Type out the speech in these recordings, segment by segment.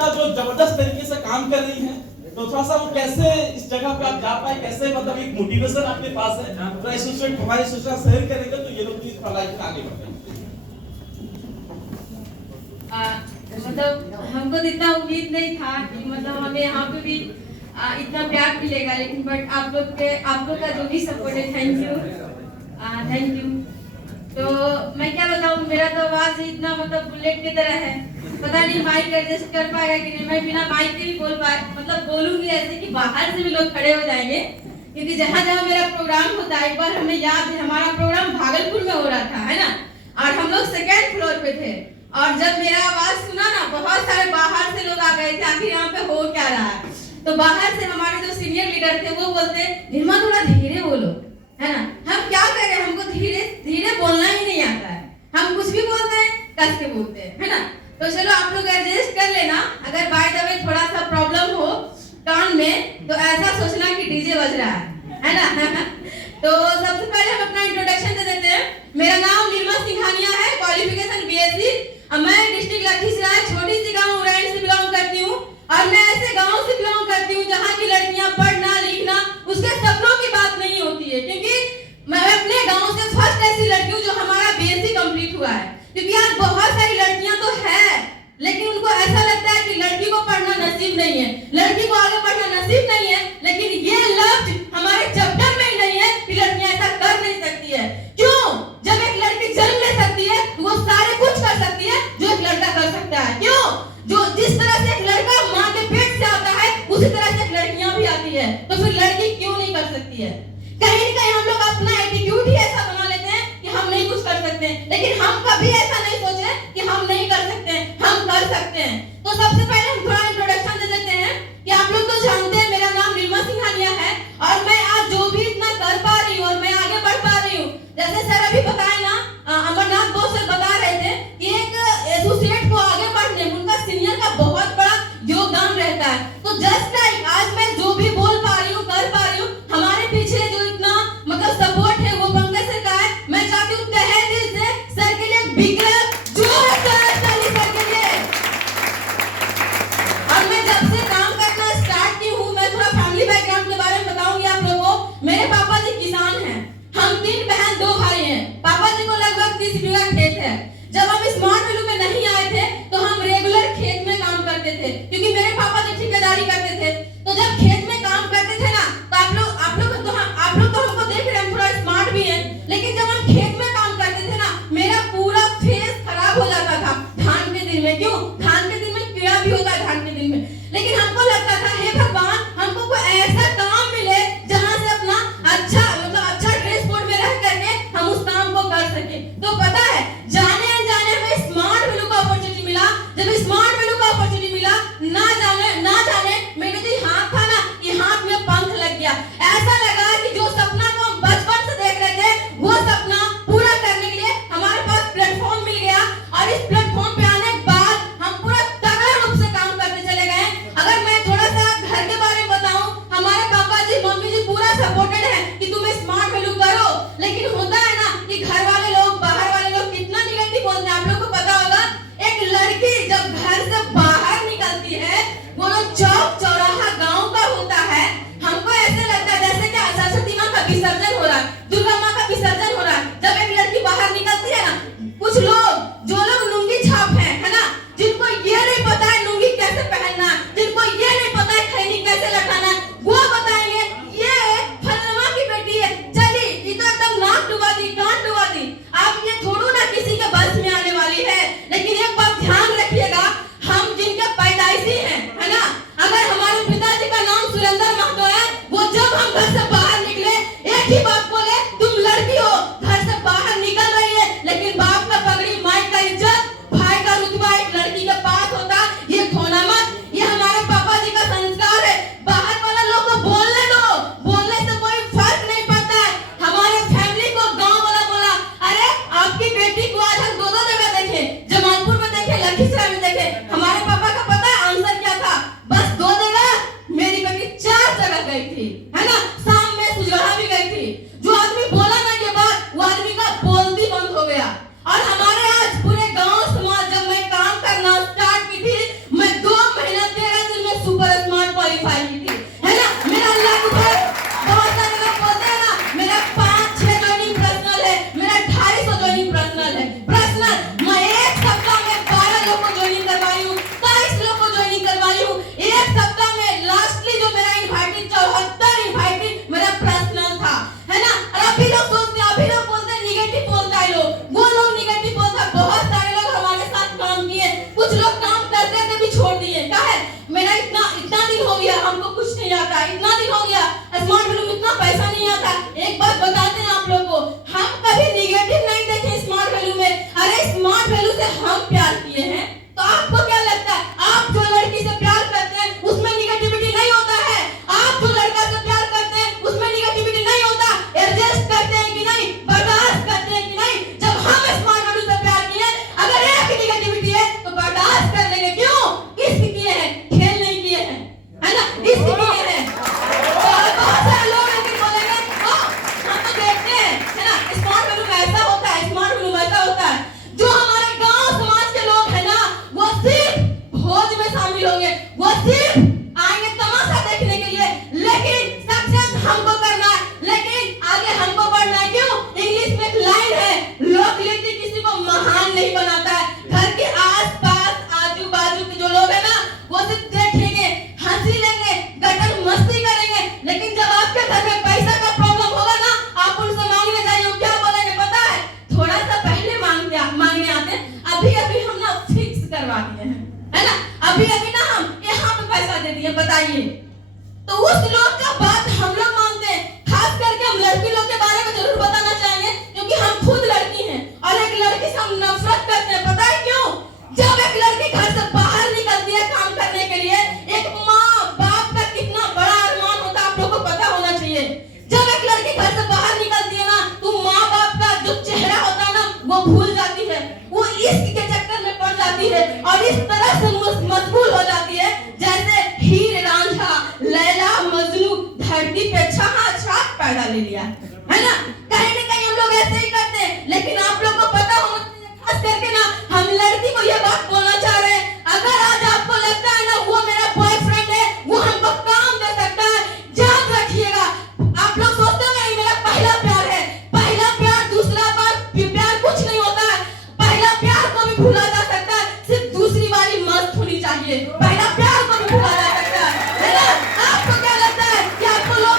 इतना जो जबरदस्त तरीके से काम कर रही हैं, तो थोड़ा सा वो कैसे इस जगह पे आप जा पाए, कैसे मतलब एक मोटिवेशन आपके पास है, तो एसोसिएट हमारे एसोसिएशन शेयर करेंगे तो ये लोग भी थोड़ा लाइफ में आगे बढ़ेंगे। मतलब हमको तो इतना उम्मीद नहीं था कि मतलब हमें यहाँ पे भी इतना प्यार मिलेगा, लेकिन बट आप लोग का जो भी सपोर्ट है, थैंक यू। तो मैं क्या बताऊँ, मेरा तो आवाज ही इतना मतलब बुलेट की तरह है, पता नहीं माइक एडजस्ट कर पाएगा कि नहीं। मैं बिना माइक के भी मतलब बोलूंगी ऐसे कि बाहर से भी लोग खड़े हो जाएंगे, क्योंकि जहाँ जहाँ मेरा प्रोग्राम होता है, एक बार हमें याद है हमारा प्रोग्राम भागलपुर में हो रहा था, है ना, और हम लोग 2nd फ्लोर पे थे, और जब मेरा आवाज सुना ना, बहुत सारे बाहर से लोग आ गए थे, आखिर यहाँ पे हो क्या रहा है। तो बाहर से हमारे जो सीनियर लीडर थे वो बोलते, निर्मा थोड़ा धीरे बोलो, है ना। हम क्या करें, हमको धीरे धीरे बोलना ही नहीं आता है, हम कुछ भी बोलते हैं कस के बोलते हैं, है ना। तो चलो आप लोग एडजस्ट कर लेना, अगर बाय द वे थोड़ा सा प्रॉब्लम हो कान में तो ऐसा सोचना कि डीजे बज रहा है ना। तो सबसे पहले हम अपना इंट्रोडक्शन दे देते हैं। मेरा नाम निर्मा सिंघानिया है, क्वालिफिकेशन बीएससी। मैं डिस्ट्रिक्ट लखीसराय छोटी सी गांव उरैन से बिलोंग करती हूँ, और मैं ऐसे गांव से बिलोंग करती हूँ जहाँ की लड़कियां पढ़ना लिखना उसके सपनों की बात नहीं होती है, क्योंकि मैं अपने गांव से फर्स्ट ऐसी लड़की हूँ जो हमारा बीएससी कंप्लीट हुआ है। क्योंकि आज बहुत सारी लड़कियां तो है, लेकिन उनको ऐसा लगता है कि लड़की को पढ़ना नसीब नहीं है, लड़की को आगे बढ़ना नसीब नहीं है, लेकिन ये लफ्ज हमारे चैप्टर में ही नहीं है कि लड़कियां ऐसा कर नहीं सकती है। क्यों? जब एक लड़की जन्म ले सकती है तो वो सारे कुछ कर सकती है जो एक लड़का कर सकता है। क्यों? जो जिस तरह से एक लड़का माँ के पेट से आता है, उसी तरह से लड़कियां भी आती है, तो फिर लड़की क्यों नहीं कर सकती है? कहीं न कहीं हम लोग अपना एटीट्यूड ही ऐसा बना लेते हैं कि हम नहीं कुछ कर सकते, लेकिन हम कभी ऐसा नहीं सोचे कि हम नहीं कर सकते, हम कर सकते हैं। तो सबसे पहले हम थोड़ा इंट्रोडक्शन दे देते हैं कि आप लोग तो जानते हैं मेरा नाम निर्मा सिंघानिया है, और मैं आज जो भी इतना कर पा रही हूँ और मैं आगे बढ़ पा रही हूँ, जैसे सर अभी बताए ना, अमरनाथ बोस सर बता रहे थे कि एक एसोसिएट को आगे बढ़ने में उनका सीनियर का बहुत बड़ा योगदान रहता है। तो जस्ट लाइक आज मैं जो भी बोल पा रही हूँ, कर पा रही हूँ, हमारे पीछे जो इतना मतलब सपोर्ट है वो पंकज सर का है। मैं चाहती हूँ तहे दिल से सर के लिए बिग जोर ताली सर के लिए। और मैं जब से काम करना स्टार्ट की हूँ, मैं थोड़ा फैमिली बैकग्राउंड के बारे में बताऊंगी आप लोगों को। मेरे पापा जी किसान हैं, हम 3 बहन 2 भाई हैं। पापा जी को लगभग 30 बीघा खेत है। जब हम स्मार्ट वैल्यू में नहीं आए थे तो हम रेगुलर खेत में काम करते थे, क्योंकि मेरे पापा जी ठेकेदारी करते थे। तो जब खेत में काम करते थे ना, तो आप लोग तो हमको देख रहे हैं, हम थोड़ा स्मार्ट भी हैं, लेकिन जब हम खेत में काम करते थे ना, मेरा पूरा फेस खराब हो जाता था धान के दिन में। क्यों? धान के दिन में कीड़ा भी होता है धान के दिन में, लेकिन हमको लगता था हे भगवान हमको कोई ऐसा काम मिले जहाँ से अपना अच्छा ड्रेस कोड में रह करके हम उस काम को कर सके। तो पता है जाने अनजाने में स्मार्ट वैल्यू का अपॉर्चुनिटी मिला। जब स्मार्ट वैल्यू का अपॉर्चुनिटी मिला, ना जाने मेरे जो हाथ था ना, ये हाथ में पंख लग गया। ऐसा लगा कि जो सपना को हम बचपन से देख रहे थे, वो सपना पूरा करने के लिए हमारे पास प्लेटफॉर्म मिल गया, और इस प्लेटफॉर्म पे आने के बाद हम पूरा तगड़ा रूप से काम करते चले गए। अगर मैं थोड़ा सा घर के बारे में बताऊं, हमारे पापा जी मम्मी जी पूरा सपोर्टेड है कि तुम स्मार्ट वैल्यू करो, लेकिन होता है ना कि घर वाले लोग बाहर वाले लोग कितना निगेटिव बोलते हैं। आप लोग को पता होगा, एक लड़की जब घर से बाहर निकलती है हम प्यार किए हैं, तो आपको क्या लगता है आप जो लड़की से प्यार करते हैं उसमें निगेटिविटी नहीं होता है? आप जो लड़का से प्यार करते हैं उसमें निगेटिविटी नहीं होता? एडजस्ट करते हैं कि नहीं? बर्दाश्त करते हैं कि नहीं? जब हम स्मार्ट मॉडल से प्यार किए, अगर एक निगेटिविटी है तो बर्दाश्त कर लेंगे। क्यों? इसलिए किए हैं, खेल नहीं किए हैं, है ना? इसलिए किए हैं। और बहुत सारे लोग ऐसे बोलेंगे, ओ हम तो देखते हैं, है ना, स्मार्ट मॉडल में ऐसा होता है, स्मार्ट मॉडल में ऐसा होता है। जो हमारे गांव समाज के लोग हैं ना, वो सिर्फ भोज में शामिल होंगे, वो सिर्फ आएंगे तमाशा देखने के लिए, लेकिन सक्सेस हमको करना है, लेकिन आगे हमको बढ़ना है। क्यों? इंग्लिश में एक लाइन है, लोकलिटी किसी को महान नहीं बनाता है। घर के आस-पास आजू बाजू के जो लोग हैं ना, वो सिर्फ देखेंगे, हंसी लेंगे, गटर मस्ती करेंगे, लेकिन जब आपके घर में पैसा का प्रॉब्लम होगा ना, आप उनसे मांगने जाइए, क्या बोलेंगे पता है? थोड़ा सा पहले मांगने आते हैं, अभी अभी हम ना फिक्स करवा दिए हैं, है ना, अभी अभी ना हम यहाँ पे पैसा दे दिए, बताइए। तो उस लोग का बात हम लोग मानते हैं। खास करके हम लड़की लोग के बारे में जरूर बताना चाहेंगे, क्योंकि हम खुद लड़की हैं और एक लड़की से हम नफरत करते हैं। पता है क्यों? जब एक लड़की घर से बाहर निकलती है काम करने के लिए, एक माँ बाप का कितना बड़ा अरमान होता है आप लोगों को पता होना चाहिए। जब एक लड़की घर से बाहर निकलती है ना, तो माँ बाप का जो चेहरा होता है ना, वो भूल जाती है, वो इश्क के चक्कर में पड़ जाती है और इस तरह से मशगूल हो जाती है जैसे हीर रांझा, लैला मजनू धरती पे छाप पैदा ले लिया, है ना? कहीं ना कहीं हम लोग ऐसे ही करते हैं, लेकिन आप लोग को पता होना चाहिए, खास करके ना हम लड़की को ये बात बोलना चाह रहे हैं, अगर आज आपको लगता है ना वो मेरा बॉयफ्रेंड है, वो हमको काम दे सकता है, याद रखिएगा। आप लोग सोचते हो नहीं मेरा पहला प्यार है, पहला प्यार दूसरा प्यार कुछ नहीं होता है। पहला प्यार को भी भूला जा सकता है, सिर्फ दूसरी वाली मस्त होनी चाहिए, पहला प्यार को भी भूला जा सकता है ना? आपको क्या लगता है कि आपको लोग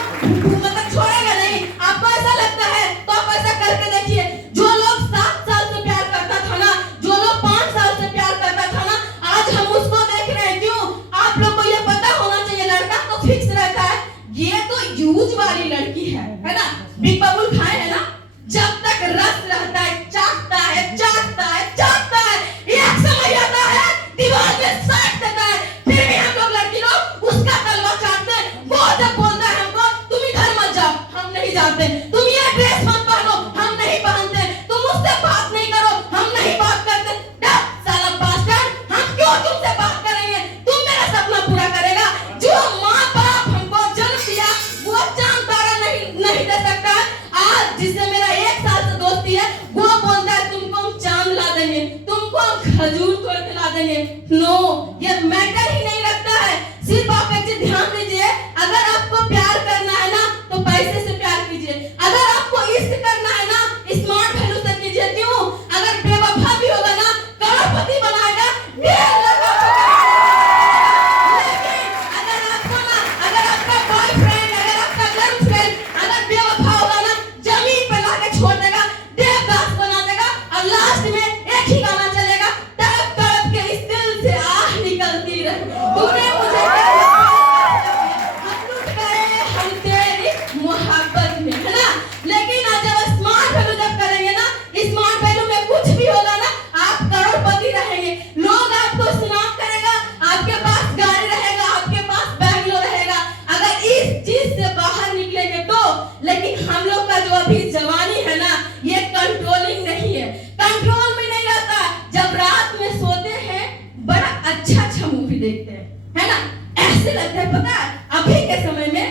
मतलब छोड़ेगा नहीं? आपको ऐसा लगता है तो आप ऐसा करके देखिए। जो लोग 7 साल से प्यार करता था ना, जो लोग 5 साल से प्यार करता था ना, आज हम उसको देख रहे हैं। क्यों? आप लोग को ये पता होना चाहिए, लड़का तो फिक्स रहता है, ये तो यूज वाली लड़की है ना? बिग बबुल खाए है ना, जब तक रस रहता है चाटता है चाटता है चाटता है, एक समय आता है दीवार में साट देता है, फिर भी हम लोग लड़की लोग उसका तलवा चाटते हैं। वो जब बोलता है हमको तुम इधर मत जाओ, हम नहीं जाते, तुम ये ड्रेस मत पहनो, हम नहीं पहनते, तुम मुझसे बात नहीं करो, हम नहीं बात करते। साला बास्टर्ड, हम क्यों तुमसे बात करेंगे? तुम मेरा सपना पूरा करेगा। जो माँ बाप हमको जन्म दिया वो चांद तारा नहीं दे सकता। आज जिससे मेरा 1 साल से दोस्ती है, वो बोलता है तुमको हम चांद ला देंगे, तुमको हम खजूर तोड़ के ला देंगे। नो, ये मैटर ही नहीं रखता है। सिर्फ आप एक चीज ध्यान दीजिए, अगर आपको प्यार करना है ना तो पैसे से प्यार कीजिए, अगर आपको इश्क करना है ना स्मार्ट वैल्यू से कीजिए। क्यों? अगर बेवफा भी होगा ना करोड़पति बनाएगा, लेकिन अगर आपका बॉयफ्रेंड, अगर आपका गर्लफ्रेंड अगर बेवफा होगा ना, जमीन पे लाके छोड़ देगा, देवदास बना देगा और लास्ट में एक ही गाना चलेगा, तड़प तड़प के इस दिल से आह निकलती रहे, तूने मुझे हम लुट गए हम तेरी मोहब्बत में, है ना? लेकिन आज जब स्मार्ट वैल्यू जब करेंगे ना, स्मार्ट वैल्यू में कुछ भी होगा ना, आप करोड़पति रहेंगे, लोग आपको इस्तेमाल करेगा, आपके पास गाड़ी रहेगा, आपके पास बैंगलो रहेगा, अगर इस चीज से बाहर निकलेंगे तो। लेकिन हम लोग का जो अभी जवानी है ना, ये कंट्रोलिंग नहीं है, कंट्रोल में नहीं रहता। जब रात में सोते हैं बड़ा अच्छा मूवी देखते हैं, है ना, ऐसे लगता है पता है अभी के समय में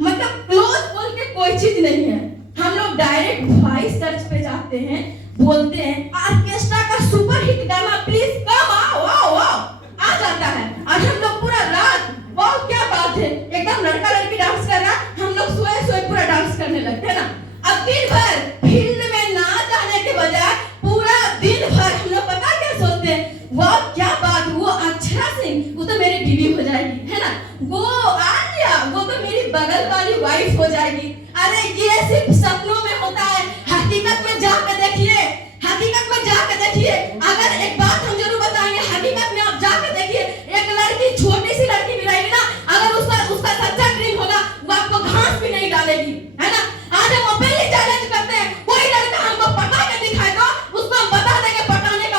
मतलब क्लोज बोल के कोई चीज नहीं है। हम लोग डायरेक्ट वॉइस सर्च पे जाते हैं, बोलते हैं ऑर्केस्ट्रा का सुपर हिट गाना प्लीज कम आओ आओ आओ, आ जाता है और हम लोग पूरा रात, वाह क्या बात है, एकदम लड़का लड़की डांस कर रहा, हम लोग सोए पूरा डांस करने लगते हैं ना। अब दिन भर फील्ड में ना जाने के बजाय पूरा दिन भर हम लोग पता क्या सोचते हैं, वाह क्या बात, वो अक्षरा सिंह, वो तो मेरी बीवी हो जाएगी, है ना, वो आलिया, वो तो मेरी बगल वाली वाइफ हो जाएगी। अरे ये सिर्फ सपनों में होता है, हकीकत में जाकर देखिए, हकीकत में जाकर देखिए। अगर एक बात हम जरूर बताएंगे, हकीकत में आप जाकर देखिए, एक लड़की, छोटी सी लड़की भी रहेगी ना, अगर उसका सच्चा ड्रीम होगा, वो आपको घास भी नहीं डालेगी, है ना। आज हम ओपनली चैलेंज करते हैं, कोई लड़का हमको पटा के दिखाए तो उसको हम बता देंगे पटाने का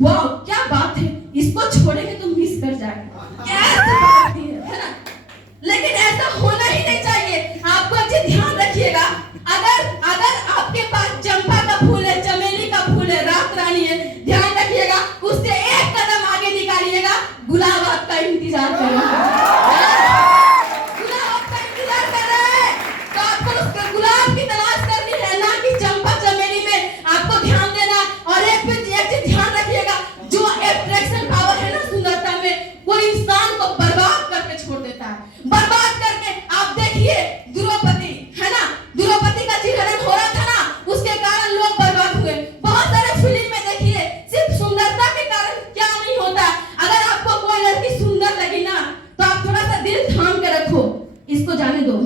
वाह क्या बात है, इसको छोड़ेंगे तो मिस कर जाएगा, कैसे बात है ना। लेकिन ऐसा होना ही नहीं चाहिए। आपको एक चीज ध्यान रखिएगा, अगर आपके पास चंपा का फूल है, चमेली का फूल है, रात रानी है, ध्यान रखिएगा उससे एक कदम आगे निकालिएगा, गुलाब आपका इंतजार कर रहा है, गुलाब आपका इंतजार कर रहा है। तो आपको उस गुलाब की तलाश करनी है, ना कि चंपा चमेली में। आपको ध्यान देना। और एक चीज ध्यान रखिएगा, जो अट्रैक्शन पावर है ना सुंदरता में, वो इंसान को बर्बाद करके छोड़ देता है, बर्बाद करके। आप देखिए द्रौपदी है ना, द्रौपदी का चिरहरण हो रहा था ना, उसके कारण लोग बर्बाद हुए। बहुत सारे फिल्म में देखिए, सिर्फ सुंदरता के कारण क्या नहीं होता। अगर आपको कोई लड़की सुंदर लगी ना, तो आप थोड़ा सा दिल थाम के रखो, इसको जाने दो,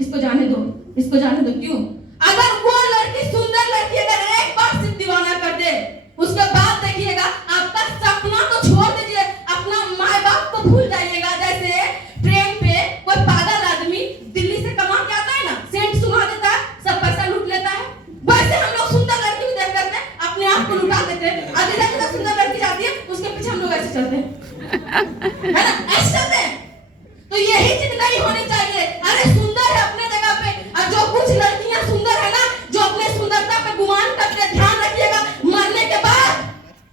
इसको जाने दो, इसको जाने दो। क्यों? अगर वो लड़की सुंदर लड़की अगर एक बार सिर्फ दीवाना कर दे, उसके बाद देखिएगा आपका सपना तो छोड़ दीजिए, अपना माँ बाप को भूल जाइएगा। जैसे ट्रेन पे कोई पागल आदमी दिल्ली से कमा के आता है ना, सेंट सुना देता है, सब पैसा लूट लेता है, वैसे हम लोग सुंदर लड़की को देख करके अपने आप को लुटा देते हैं। और जिधर सुंदर लड़की जाती है उसके पीछे हम लोग ऐसे चलते हैं, है ना, ऐसे चलते हैं। तो यही चीज नहीं होनी चाहिए। अरे सुंदर है अपने जगह पे, और जो कुछ लड़कियां सुंदर है ना, जो अपने सुंदरता पे गुमान करते हैं, ध्यान रखिएगा मरने के बाद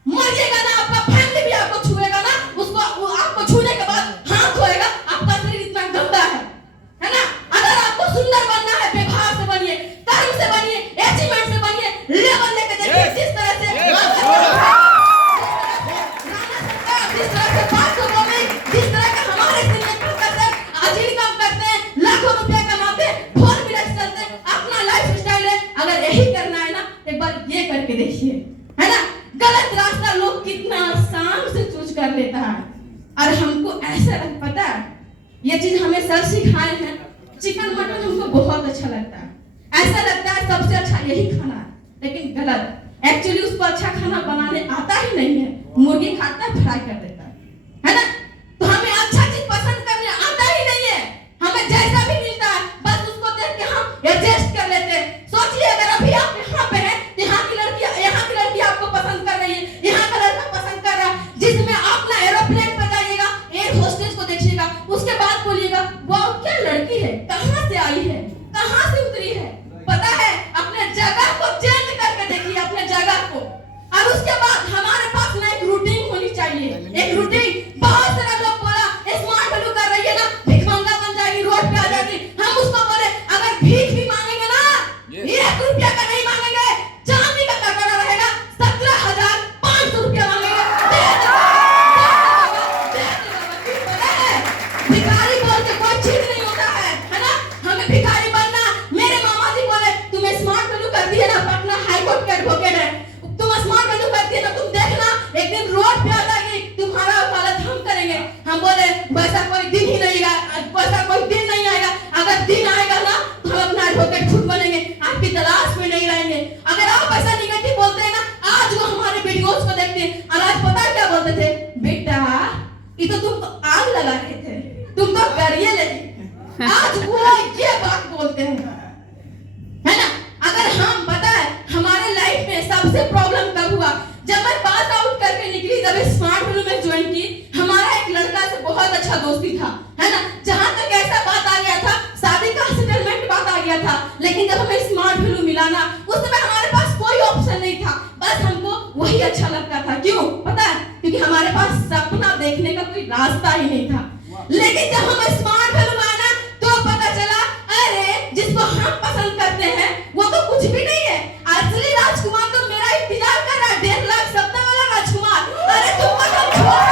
मरिएगा ना, आपका फैमिली भी आपको छुएगा ना, उसको आपको छूने के बाद हाथ धोएगा। आपका शरीर इतना गंदा है ना। अगर आपको सुंदर बनना है, व्यवहार से बनिए, कर्म से बनिए, अचीवमेंट से बनिए, लेवल लेके देखिए। जिस तरह से जिस तरह से बात हो गई, जिस तरह का हमारे सिनेमा करते हैं, आजीविका करते हैं, लाखों रुपए कमाते हैं, फोर व्हीलर चलते हैं, अपना लाइफ स्टाइल है। अगर यही करना है ना, एक बार ये करके देखिए, है ना। गलत रास्ता लोग कितना आसान से चूज कर लेता है। और हमको ऐसा पता है, ये चीज हमें सर सिखाए हैं, चिकन मटन हमको बहुत अच्छा लगता है, ऐसा लगता है सबसे अच्छा यही खाना है, लेकिन गलत। एक्चुअली उसको अच्छा खाना बनाने आता ही नहीं है, मुर्गी खाता है, फ्राई कर देता है ना। तो हमें अच्छा चीज पसंद करने आता ही नहीं है, हमें जैसा भी मिलता है बस उसको देख के हम एडजस्ट कर लेते हैं। सोचिए अगर अभी आप यहाँ पे हैं, यहाँ की लड़की आपको पसंद कर रही है, यहाँ का लड़का पसंद कर रहा है, जिसमें आप ना एरोप्लेन पर जाइएगा, एयर होस्टेस को देखिएगा, उसके बाद बोलिएगा वाह क्या लड़की है, कहाँ से आई है, कहाँ से उतरी है। पता है, अपने जगह को चेंज करके देखिए, अपने जगह को। और उसके बाद हमारे पास ना एक रूटीन होनी चाहिए, एक रूटीन। बहुत सारा लोग बोला स्मार्ट वैल्यू कर रही है ना, भिखमंगा बन जाएगी, रोड पे आ जाएगी। हम उसको बोले अगर भीख भी मांगेंगे ना, 1 रुपया का नहीं मांगेंगे, चांदी का कटोरा रहेगा, 17,500 रुपया मांगेंगे, पता है भिखारी बोल के कोई चीज नहीं होता है ना। हमें भिखारी बनना। मेरे मामा जी बोले तुम स्मार्ट वैल्यू करती है ना, पटना हाई कोर्ट के एडवोकेट है, तुम स्मार्ट वैल्यू करती है ना, तुम देखना एक दिन रोड पे आ जाएगी, तुम्हारा वकालत हम करेंगे। हम बोले वैसा कोई दिन ही नहीं आएगा, वैसा कोई दिन नहीं आएगा। अगर दिन आएगा ना तो हम अपना एडवोकेट खुद बनेंगे, आपकी तलाश में नहीं रहेंगे। अगर आप ऐसा निगेटिव बोलते हैं ना, आज वो हमारे वीडियोस को देखते हैं और आज पता क्या बोलते थे, बेटा ये तो तुमको आग लगा रहे थे, तुमको करिए लगी, आज वो ये बात बोलते हैं, है ना। अगर हम पता है हमारे लाइफ में सबसे प्रॉब्लम कब हुआ, जब मैं पास आउट करके निकली, जब स्मार्ट वैल्यू में ज्वाइन की, हमारा एक लड़का से बहुत अच्छा दोस्ती था, है ना। जहां तक ऐसा बात आ गया था, शादी का सेटलमेंट बात आ गया था। लेकिन जब हमें स्मार्ट वैल्यू मिला ना, उस समय हमारे पास कोई ऑप्शन नहीं था, बस हमको वही अच्छा लगता था। क्यों पता है? क्योंकि हमारे पास सपना देखने का कोई रास्ता ही नहीं था। लेकिन जब हम स्मार्ट वैल्यू में आना, तो पता चला अरे जिसको हम पसंद करते हैं वो तो कुछ भी नहीं है, असली राजकुमार तो मेरा इंतजार कर रहा है, 1.5 लाख सपना वाला राजकुमार। अरे तुमको तो छोड़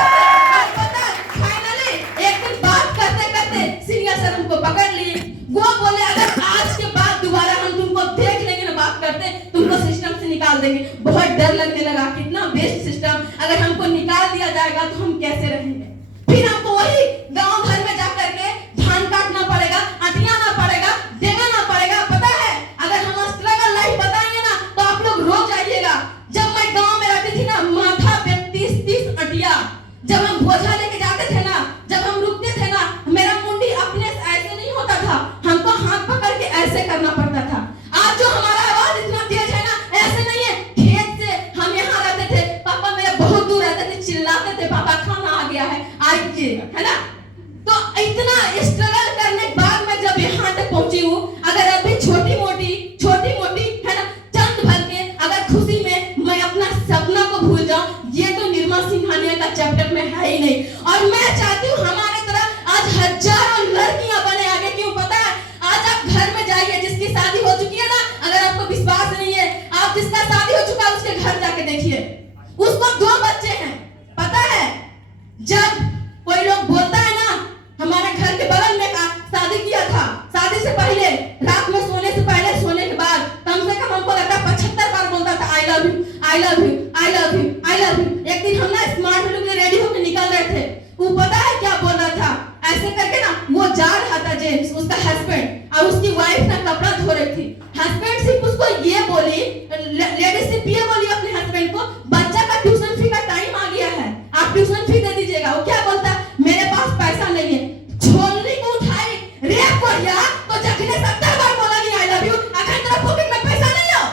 और पता फाइनली एक दिन बात करते करते सीनियर सर हमको पकड़ लिए। वो बोले अगर आज के बाद दोबारा हम तुमको देख लेंगे ना बात करते, तुमको सिस्टम से निकाल देंगे। बहुत डर लगने लगा, कितना बेस्ट सिस्टम, अगर हमको निकाल दिया जाएगा तो हम कैसे रहेंगे। फिर हमको वही गांव घर में जाकर के धान काटना पड़ेगा, अटियाना पड़ेगा, देना पड़ेगा। पता है अगर हम स्ट्रगल लाइफ बताएंगे ना तो आप लोग रो जाइएगा। जब मैं गांव में रहती थी ना, माथा पे 30-30 अटिया, जब हम बोझा लेके जाते थे ना, जब हम रुकते थे ना, मेरा मुंडी अपने ऐसे नहीं होता था, हमको हाथ पकड़ के ऐसे करना पड़ता था। आज जो हमारा आवाज इतना तेज है ना, ऐसे नहीं है। खेत से हम यहाँ रहते थे, पापा मेरे बहुत दूर खुशी में मैं अपना सपना को भूल जाऊं, ये तो निर्मल सिंघानिया का चैप्टर में है ही नहीं। और मैं चाहती हूँ हमारे तरह आज हजारों लड़कियां बने आगे। क्यों पता है? आज आप घर में जाइए, जिसकी शादी हो चुकी है ना, अगर आपको विश्वास नहीं है, आप जिसका शादी हो चुका है उसके घर जाके देखिए, उसको 2 बच्चे हैं। पता है, जब कोई लोग बोलता है ना, हमारे घर के बगल में का शादी किया था, शादी से पहले रात में सोने से पहले सोने के बाद कम से कम हमको लगता है 75 बार बोलता था I love you, I love you, I love you, I love you. एक दिन हम ना स्मार्ट लोग रेडी होकर निकल रहे थे, वो पता है क्या बोल रहा था? ऐसे करके ना वो जा रहा था जेम्स, उसका हस्बैंड, और उसकी वाइफ ना कपड़ा धो रही थी। हस्बैंड सिर्फ उसको ये बोली, लेडीज सिर्फ ये बोली अपने हस्बैंड को, बच्चा का ट्यूशन फी का टाइम आ गया है, आप ट्यूशन फी दे दीजिएगा। वो क्या बोलता है? मेरे पास पैसा नहीं है। छोलनी को उठाई, रेप को या तो जखने 70 बार बोला नहीं आई लव यू, अगर तेरा पॉकेट में पैसा नहीं हो,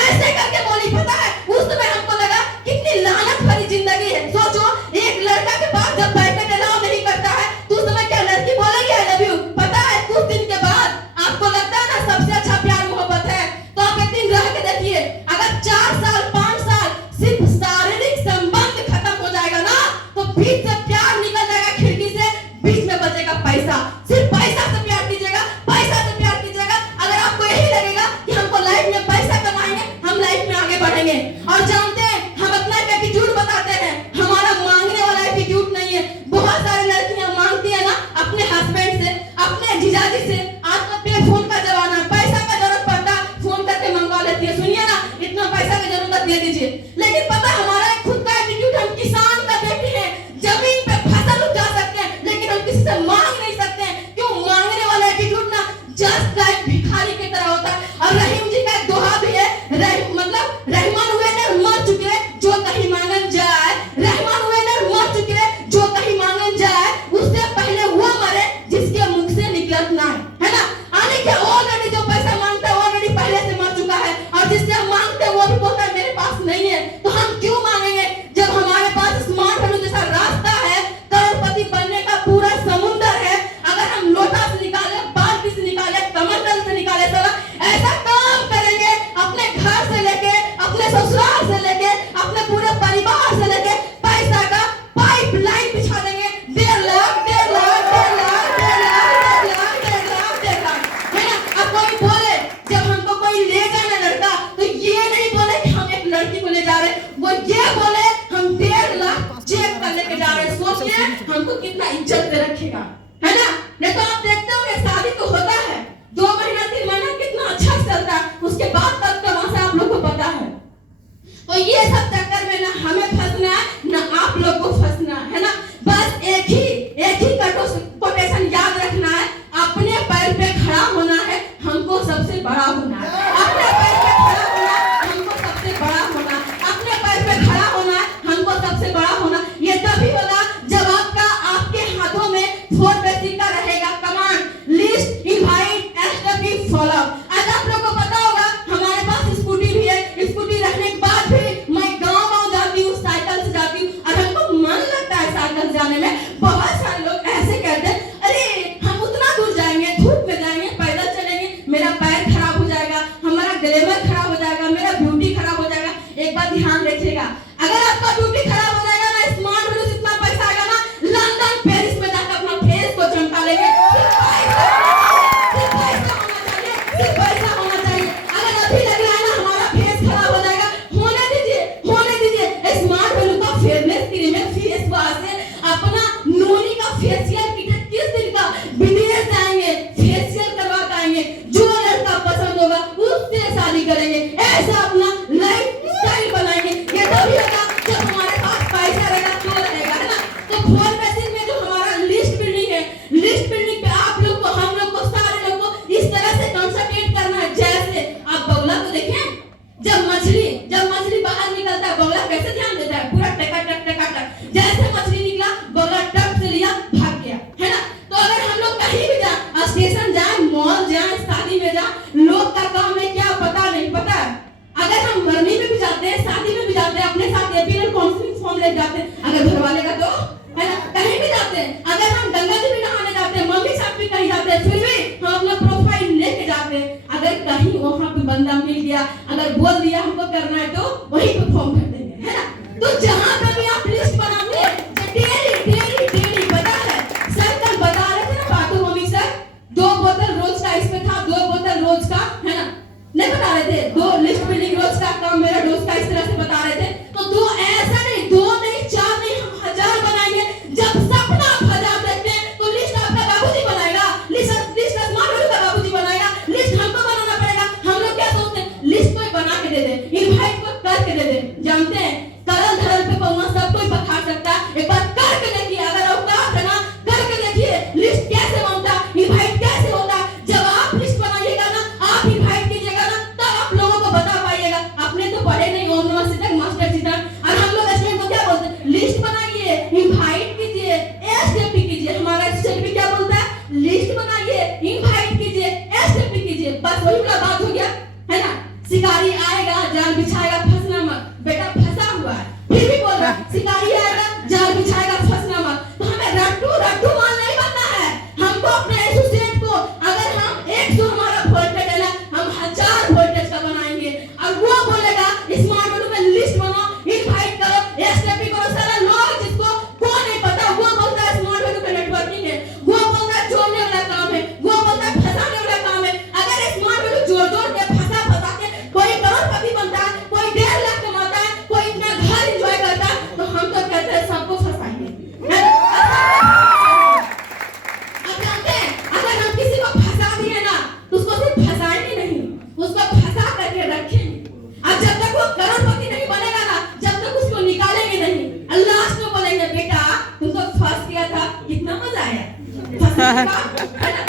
ऐसे करके बोली। पता है, उस समय हमको लगा कितनी लानत भरी जिंदगी है। सोचो, एक लड़का के पास जब पैकेट अलाउ नहीं करता है तो उस समय क्या लड़की बोलेगी आई लव यू? पता है, कुछ दिन के बाद आपको लगता है ना सबसे अच्छा प्यार मोहब्बत है, तो आप एक दिन रह के देखिए, अगर 4 साल 5 साल सिर्फ शारीरिक संबंध खत्म हो जाएगा ना, तो बीच से प्यार निकल जाएगा खिड़की से, बीच में बचेगा पैसा। सिर्फ पैसा से प्यार कीजिएगा, पैसा से प्यार कीजिएगा। अगर आपको यही लगेगा कि हमको लाइफ में पैसा कमाएंगे, हम लाइफ में आगे बढ़ेंगे। और जानते हैं, हम अपना एटीट्यूड बताते हैं, हमारा मांगने वाला एटीट्यूड नहीं है। बहुत सारी लड़कियां मांगती है ना अपने हस्बैंड से, अपने जीजाजी से। आज तो पे फोन का जमाना है, पैसा का जरूरत पड़ता है फोन करके मंगवा लेती है, सुनिए ना इतना पैसा की जरूरत दे दीजिए। लेकिन पता है, हमारा एक खुद का एटीट्यूड, हम किसान का बेटे हैं, जमीन पे फसल उगा सकते हैं, लेकिन हम किसी से मांग नहीं सकते हैं। क्यों? मांगने वाला एटीट्यूड ना जस्ट लाइक भिखारी की तरह होता है। और रहीम जी का एक दोहा भी है, मतलब रहमान हुए ने मर चुके जो कहीं मांगन जाए, रहमान हुए ने मर चुके जो कहीं मांगन जाए, उससे पहले वो मरे जिसके मुख से निकलत ना है ना। आने के ऑलरेडी जो पैसा मांगता है ऑलरेडी पहले से मर चुका है, और जिससे हम मांगते हैं वो भी बोलता है मेरे पास नहीं है। तो हम क्यों मांगेंगे जब हमारे पास स्मार्ट फोन जैसा रास्ता है, करोड़पति बनने का पूरा समुंदर है। अगर हम लोटा से निकाले, बाल्टी से निकाले, कमंडल से निकाले, साला ऐसा काम करेंगे, अपने घर से लेके, अपने ससुराल से लेके, अपने पूरे परिवार से लेके पैसा का पाइपलाइन बिछा देंगे। 1.5 लाख, 1.5 लाख, 1.5 लाख, 1.5 लाख, 1.5 लाख, 1.5 लाख, 1.5 लाख, है ना। अब कोई बोले, जब हमको कोई ले जाए ना लड़का, तो ये नहीं बोले कि हम एक लड़की को ले जा रहे, वो ये बोले हम 1.5 लाख चेक कर लेके जा रहे। सोचिए हमको कितना इज्जत से रखेगा, है ना। नहीं तो आप देखते होंगे शादी तो होता है 2 महीना 3 महीना कितना अच्छा चलता है, उसके बाद तक का वहां से आप लोग को पता है। तो ये सब चक्कर में ना हमें फंसना है ना आप लोग को फंसना है ना। बस एक ही कोटेशन याद रखना है, अपने पैर पे खड़ा होना है, हमको सबसे बड़ा होना है। अपने पैर पे खड़ा होना है, हमको सबसे बड़ा होना है। अपने पैर पे खड़ा होना है, हमको सबसे बड़ा होना। ये तभी होगा जब आपके हाथों में 4 बेसिक का रहेगा, command, list, invite, SW, follow. आज आप लोग को पता होगा हमारे पास स्कूटी भी है, स्कूटी रखने के बाद भी मैं गांव जाती हूँ, साइकिल से जाती हूँ, और हमको मन लगता है साइकिल जाने में। बहुत सारे लोग ऐसे कहते हैं, अरे हम उतना दूर जाएंगे, धूप में जाएंगे, पैदल चलेंगे, मेरा पैर खराब हो जाएगा, हमारा ग्लैमर खराब हो जाएगा, मेरा ब्यूटी खराब हो जाएगा। एक बात ध्यान रखिएगा, अगर आपका ब्यूटी खराब हो जाएगा ना, स्मार्ट व्यूज इतना पैसा आएगा ना, लंदन पेरिस में जाकर अपना फेस को चमका लेंगे। सिर्फ पैसा होना चाहिए। अगर अभी लग रहा है ना हमारा फेस खराब हो जाएगा, होने दीजिए। स्मार्ट वैल्यू का फेयरनेस क्रीम है, फेस वॉश है, अपना नोनी का फेशियल किट है। किस दिन का विदेश जाएंगे, फेशियल करवा के आएंगे, जो लड़का पसंद होगा उससे शादी करेंगे, ऐसा अपना लाइफ स्टाइल बनाएंगे। ये तभी होगा जब हमारे पास पैसा रहेगा, तो रहेगा, है ना। तो 4 बेसिक में जो हमारा लिस्ट बिल्डिंग है, लिस्ट बिल्डिंग पे आप लोग को, हम लोग को, सारे लोग को इस तरह से कंसंट्रेट करना है। जैसे आप बगुला को देखें, जब मछली बाहर निकलता है, बगुला कैसे ध्यान देता है, पूरा टका टक टका टक। जैसे मछली निकला, बगुला टक से लिया, भाग गया, है ना। तो अगर हम लोग कहीं भी जाए, स्टेशन जाए, मॉल जाए, शादी में जाए, लोग का काम है क्या पता नहीं, पता है। अगर हम मरनी में भी जाते हैं, शादी में भी जाते हैं, अपने साथ एपीएल काउंसलिंग फॉर्म ले जाते हैं, अगर घर वाले का तो, है ना, कहीं भी जाते हैं। अगर हम गंगा जी में नहाने जाते हैं, मम्मी साथ भी कहीं जाते हैं, फिर भी हम अपना प्रोफाइल लेके जाते हैं। अगर कहीं वहां पे बंदा मिल गया दिया, अगर बोल दिया हमको करना है तो वही परफॉर्म कर देंगे, है ना। तो जहां पे भी आप लिस्ट बनाते हैं डेली पता है सर कल बता रहे थे ना बातों मम्मी सर 2 बोतल रोज का इसमें था, 2 बोतल रोज का, है ना, नहीं बता रहे थे 2 लिस्ट बिल्डिंग रोज का कम मेरा डोज का इस तरह से बता रहे थे। तो 2 ऐसा नहीं 2 नहीं 4 नहीं हम 1000 बनाएंगे। जब सपना आप 1000 देखते हैं तो लिस्ट आपका बाबूजी बनाएगा, लिस्ट स्मार्ट का बाबूजी बनाएगा, लिस्ट हमको बनाना पड़ेगा। हम लोग क्या सोचते हैं लिस्ट कोई बना के दे दे, इनवाइट को करके दे दे। जानते हैं करल धरल पे पहुंचा सब कोई बता सकता है, एक बार करके देखिए, अगर औकात है ना करके देखिए लिस्ट कैसे बनता, इनवाइट कैसे होता। जब आप लिस्ट बनाइएगा ना, आप इनवाइट कीजिएगा ना, तब आप लोगों को बता पाइएगा। आपने तो पढ़े नहीं ओम नमः शिवाय मास्टर जी तक, और हम लोग स्टूडेंट को क्या बोलते हैं लिस्ट बनाइए, इनवाइट कीजिए, एसटीपी कीजिए। हमारा स्टूडेंट क्या बोलता है लिस्ट बनाइए, इनवाइट कीजिए, एसटीपी कीजिए, बस वही वाला बात हो गया, है ना। शिकारी आएगा जाल बिछाएगा फंसना मत, बेटा फंसा हुआ है फिर भी बोल रहा शिकारी आएगा जाल बिछाएगा फंसना मत। तो हमें रट्टू माल नहीं बनना है। हमको अपने एसोसिएट को अगर हम 100 हमारा वोल्टेज है ना, हम 1000 वोल्टेज का बनाएंगे, और वो बोलेगा स्मार्ट बोर्ड में लिस्ट बनाओ, इनवाइट करो, एसटीपी करो। सारा लोग जिसको को नहीं पता वो बोलता है स्मार्ट बोर्ड का नेटवर्किंग है, वो बोलता है जोड़ने वाला काम है, वो बोलता है फंसाने वाला काम है। अगर स्मार्ट बोर्ड जोड़ के फंसा के कोई करोड़पति बनता है, कोई 1.5 लाख कमाता है, कोई इतना घर एंजॉय करता है, तो हम तो कहते हैं सबको फंसाएंगे। अब जानते हैं अगर हम किसी को फंसा दिए ना तो उसको सिर्फ फंसाएंगे नहीं, उसको फंसा करके रखेंगे। अब जब तक वो करोड़पति नहीं बनेगा ना, जब तक उसको निकालेंगे नहीं, अल्लाह उसको बोलेंगे बेटा तुमको फंस गया था, कितना मजा आया फंसने का, है ना।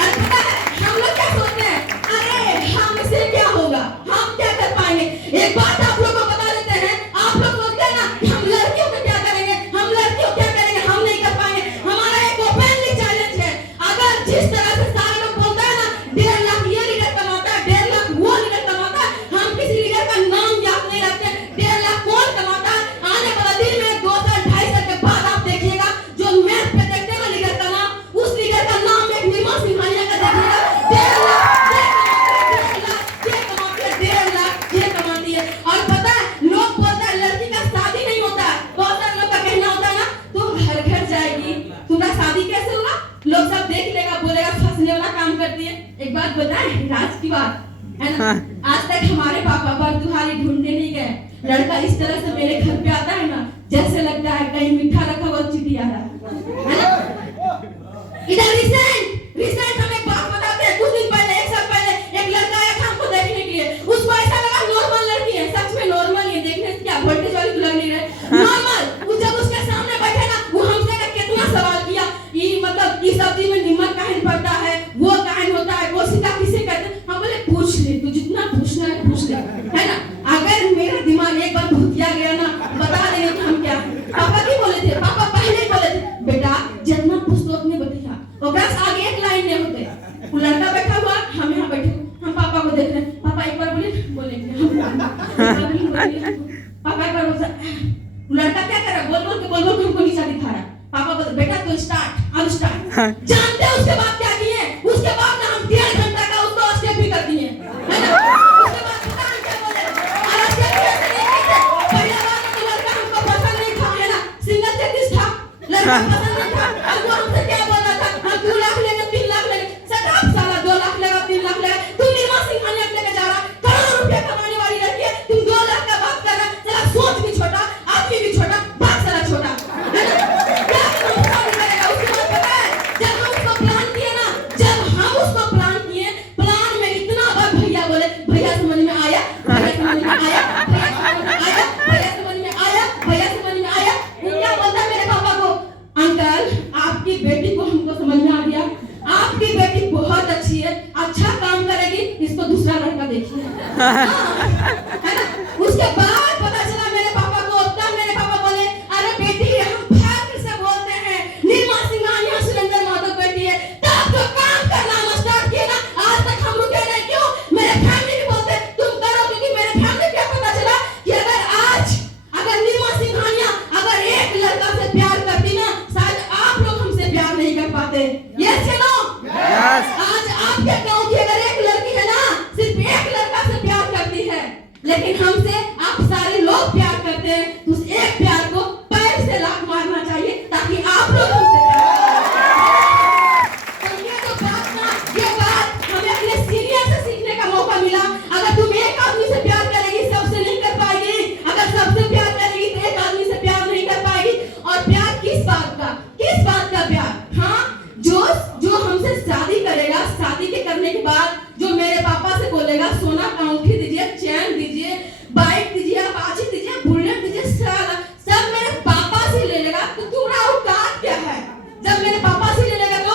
और पता है हम लोग क्या सोचते हैं अरे हमसे क्या होगा, हम क्या कर पाएंगे। एक बात आप लोगों को बता देते हैं, आप लोग बोलते हैं ना कि हम लड़कियों को क्या करेंगे, हम लड़कियों क्या करेंगे, हम नहीं कर पाएंगे। हमारा एक ओपनली चैलेंज है, अगर जिस तरह से सारे लोग बोलते हैं ना 1.5 लाख ये लीडर कमाता है, 1.5 लाख वो लीडर कमाता है, हम किसी लीडर का नाम याद नहीं रखते। 1.5 लाख कौन कमाता है, आने वाला दिन में 2 साल 2.5 साल के बाद आप देखिएगा जो मैप पे देखते हैं ना लीडर का नाम, उस लीडर का नाम एक निर्मल सिंघानिया का देखिएगा 1.5 लाख ये कमाती है। और पता है लोग बोलता है लड़की का शादी नहीं होता है, बहुत सारे लोग का कहना होता है ना तुम घर जाएगी, तुम्हारा शादी कैसे होगा, लोग सब देख लेगा बोलेगा फंसने वाला काम करती है। एक बात बताएं राज की बात है ना, आज तक हमारे पापा बरदुहारी ढूंढने नहीं गए, लड़का इस तरह से मेरे घर पे आता है ना जैसे लगता है कहीं मीठा रखा हुआ चिट्ठी आ रहा है ना। इधर रिसेंट हमें बात बताते हैं, कुछ दिन पहले 1 साल पहले एक लड़का आया था हमको देखने के लिए, उसको ऐसा लगा नॉर्मल लड़की है, सच में नॉर्मल है, देखने से क्या वोल्टेज वाली लग नहीं रहे नॉर्मल। जब उसके सामने बैठे ना वो हमसे कितना सवाल किया, ये मतलब इस सब्जी में नमक काहे पड़ता है, वो काहे होता है, वो सीधा किसे कहते हैं। हम बोले पूछ ले, तू जितना पूछना है पूछ ले, है ना। अगर मेरा दिमाग एक बार भूतिया गया ना बता देंगे कि हम क्या। पापा की बोले थे, पापा पहले ही बोले थे बेटा जितना पूछ तो उतने बतिया, और बस आगे एक लाइन नहीं होते। वो लड़का बैठा हुआ, हम यहाँ बैठे, हम पापा को देख रहे हैं, पापा एक बार बोलेंगे पापा एक बार बोल, लड़का क्या कर रहा है बोल के हमको नीचा दिखा रहा है। पापा बोले बेटा तो स्टार्ट जानते हैं उसके बाद क्या किए, उसके बाद ना हम 1.5 घंटा का उसको स्टेप भी कर दिए, है ना। उसके बाद पता नहीं क्या बोले, और स्टेप कैसे नहीं किए। पहला बार तो लड़का हमको पसंद नहीं था, है ना, सिंगल चेकिस था, लड़का पसंद नहीं था। अब वो हमसे क्या बोल रहा था, हम 2 लाख लेंगे 3 लाख लेंगे, सटाप साला 2 लाख लेगा 3 लाख लेगा, तू निर्मल सिंघानिया लेके जा रहा, करोड़ों रुपए कमाने वाली लड़की है, तुम 2 लाख का बात कर रहा, साला सोच भी छोटा, आदमी भी छोटा, बात साला छोटा, है ना। क्या करेगा उसके बाद पता है जब हम उसको प्लान किए ना लेकिन हमसे आप सारे लोग प्यार करते हैं, तो उस एक प्यार को पैर से लात मारना चाहिए ताकि आप लोग हमसे प्यार करें। तो ये तो बात ना, ये बात हमें अपने सीनियर से सीखने का मौका मिला। अगर तुम एक आदमी से प्यार करेगी सबसे नहीं कर पाएगी, अगर सबसे प्यार करेगी तो एक आदमी से प्यार नहीं कर पाएगी। और प्यार किस बात का प्यार? हाँ, जो हमसे शादी करेगा, शादी के करने के बाद जो मेरे पापा से बोलेगा सोना का अंगूठी दीजिए, चैन दीजिए, बाइक दीजिए, अपाची दीजिए, बुलेट दीजिए, सब मेरे पापा से ले लेगा। तो तुम्हारा औकात क्या है? जब मेरे पापा से ले लेगा तो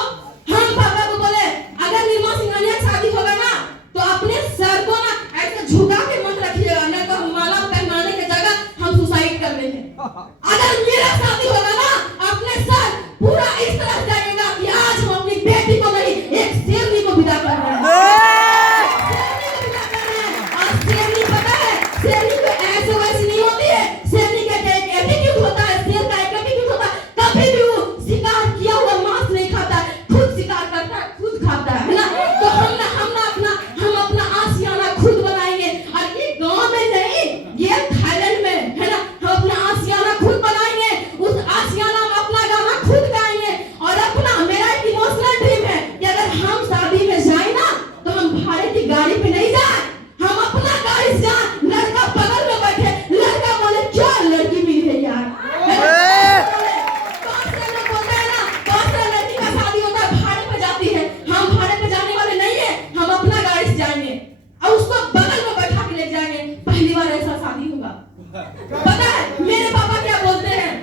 हम पापा को बोले अगर निर्मला सिंघानिया शादी होगा ना तो अपने सर को ना ऐसे झुका के मत रखिएगा, नहीं तो माला पहनाने की जगह हम सुसाइड कर लेंगे। अगर मेरा शादी होगा ना अपने सर पूरा इस तरह जाएगा कि आज हम अपनी बेटी को नहीं एक शेरनी को विदा कर रहे हैं। शेरनी पता है, शेरनी को ऐसे वैसे नहीं होती है, शेरनी का एक एटीट्यूड होता है, शेर का एक एटीट्यूड होता है। कभी भी वो शिकार किया हुआ मांस नहीं खाता है, खुद शिकार करता है, खुद खाता है ना। तो हम अपना आशियाना खुद बनाएंगे। और ये गांव में नहीं, ये थाईलैंड में है ना, हम अपना आशियाना खुद बनाएंगे। उस आशियाना में अपना गाना खुद गाएंगे। और अपना मेरा एक इमोशनल ड्रीम है कि अगर हम शादी में जाए ना तो हम भाड़े की गाड़ी पे नहीं जाए, हम अपना गाड़ी से जाए, लड़का बगल में बैठे, लड़का बोले क्या लड़की मिली है यार। कौन से लोग बोलते हैं ना, कौन से लड़की का शादी होता है भाड़े पे जाती है, हम भाड़े पे जाने वाले नहीं है, हम अपना गाड़ी से जाएंगे और उसको बगल में बैठा के ले जाएंगे। पहली बार ऐसा शादी होगा। पता है मेरे पापा क्या बोलते हैं,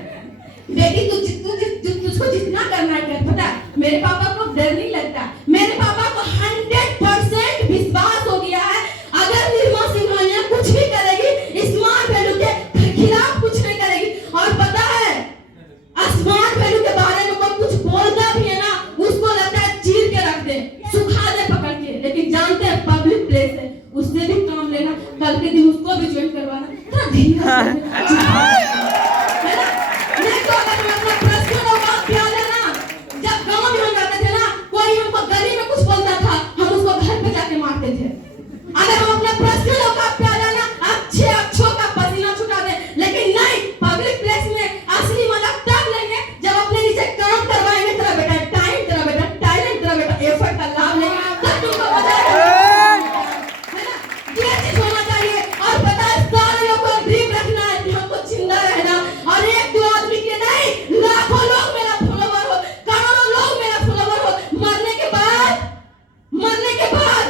बेटी तुझको जितना करना है कर। पता है मेरे पापा को डर नहीं लगता, मेरे पापा को 100% विश्वास हो गया है अगर निर्मला सिंघानिया कुछ भी करेगी स्मार्ट वैल्यू के खिलाफ कुछ नहीं करेगी। और पता है स्मार्ट वैल्यू के बारे में कोई कुछ बोलता भी है ना उसको लगता है चीर के रख दे, सुखा दे पकड़ के। लेकिन जानते हैं पब्लिक प्लेस है, उससे भी काम लेना, कल के दिन उसको भी ज्वाइन करवाना, थोड़ा धीरे है ना। नहीं तो अगर हम अपना पर्सनल औकात प्यार लेना, जब गांव में हम रहते थे ना कोई हमको गली में कुछ बोलता था हम उसको घर पे जाके मारते थे। अगर हम अपना पर्सनल औकात प्यार लेना अच्छे अच्छों का पसीना छुटा दे, लेकिन नहीं, पब्लिक प्लेस में असली मजा तब लेंगे जब अपने नीचे काम करवाएंगे। तेरा बेटा टाइम, तेरा बेटा टैलेंट, तेरा बेटा एफर्ट का लाभ लेंगे, तब तुमको मजा आएगा, है ना। ये चीज होना चाहिए। और पता है सारे लोगों को ड्रीम रखना है कि हमको जिंदा रहना, और एक दो आदमी के नहीं लाखों लोग मेरा फॉलोवर हो, करोड़ों लोग मेरा फॉलोवर हो। मरने के बाद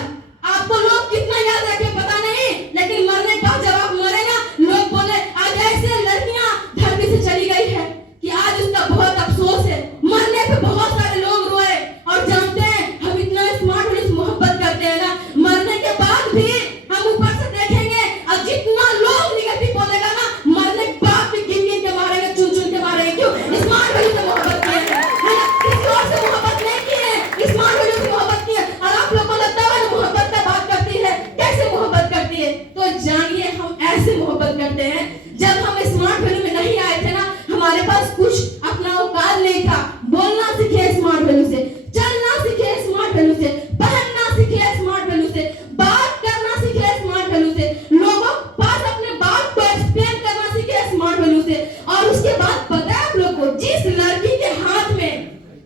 आपको लोग कितना याद रखें पता नहीं, लेकिन मरने के बाद जब आप मरे ना लोग बोले आज ऐसे लड़कियां धरती से चली गई है कि आज उसका बहुत अफसोस है। मरने पे बहुत सारे लोग रोए। और जानते हैं हम इतना स्मार्ट और मोहब्बत करते हैं ना, मरने के बाद भी हम ऊपर से देखेंगे और जितना लोग निगेटिव बोलेगा ना मरने के बाद भी गिन के मारेंगे, चुन के मारेंगे। क्यों? स्मार्ट वैल्यू से मोहब्बत किए हैं, है ना, किसी और से मोहब्बत नहीं की है, स्मार्ट वैल्यू से मोहब्बत की है। और आप लोगों को लगता है मोहब्बत का बात करती है, कैसे मोहब्बत करती है? तो जानिए हम ऐसे मोहब्बत करते हैं। जब हम स्मार्ट वैल्यू में नहीं आए थे ना, हमारे पास कुछ अपना औकात नहीं था। बोलना सीखे स्मार्ट वैल्यू से, चलना सीखे स्मार्ट वैल्यू से, पहनना सीखे स्मार्ट वैल्यू से, बात करना सीखे स्मार्ट वैल्यू से, लोगों के पास अपने बात को एक्सप्लेन करना सीखे स्मार्ट वैल्यू से। और उसके बाद पता है आप लोग को, जिस लड़की के हाथ में